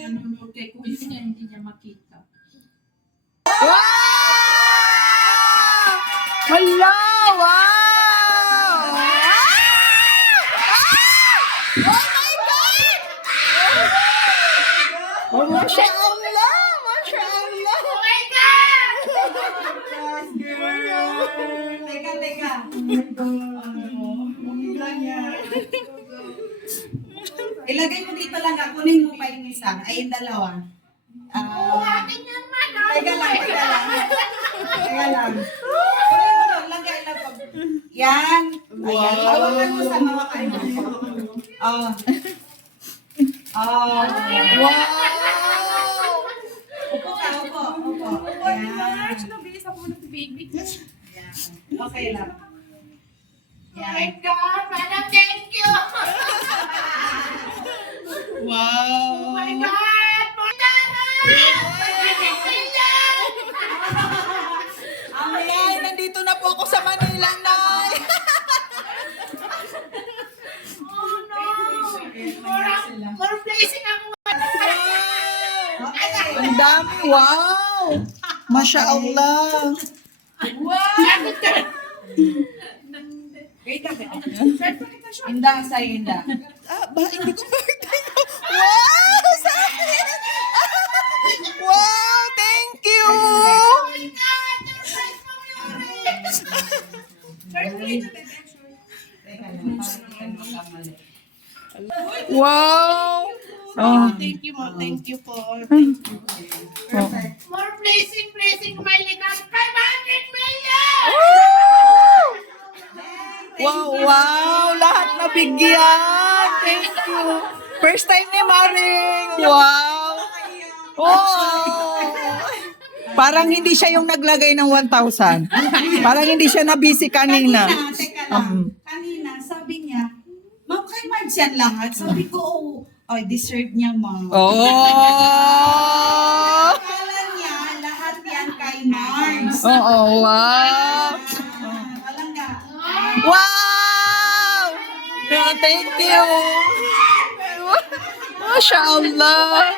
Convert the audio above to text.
Nanonood kay Kuya niya, hindi niya makita. Wow! Hala! Wow! Oh my God! Oh, Masya Allah! Masya Allah! Oh my God! Teka. Bigla niya. Ilagay mo dito lang, kunin mo pa yung isa. Ay, yung dalawa. Akin yan man. Teka lang. Kunin mo doon, lagay lang pag... Yan. Ayan. Hawakan mo sa mga kayo. Oh. Wow! Upo ka, upo. Ayan. Nabilis ako ng baby. Okay lang. Oh my God, Madam, thank you! Wow! Oh my God! Nay, nandito na po ako sa Manila, Nay! Oh no! For placing ako. Ang dami, wow! Masya Allah! Wow! Inda, sa'yo, Inda. Hindi ko birthday ko. Wow! Sa akin! Wow! Thank you! Oh my God! Your prize from your Teka lang, parang magkamali. Wow! Oh. Thank you, Mo. Thank you po. Perfect. More placing, malikan. 500 million! Wow! Lahat nabigyan! Thank you! First time ni Maring! Wow! Oh! Parang hindi siya yung naglagay ng 1,000. Parang hindi siya na-busy kanina. Teka lang. Kanina, sabi niya, Ma'am, kay Marge yan lahat. Sabi ko, ay, deserve niya, Ma'am. Oh! Akala niya, lahat yan kay Marge. Oo, wow! Walang ka. Wow! Thank you! Masya Allah!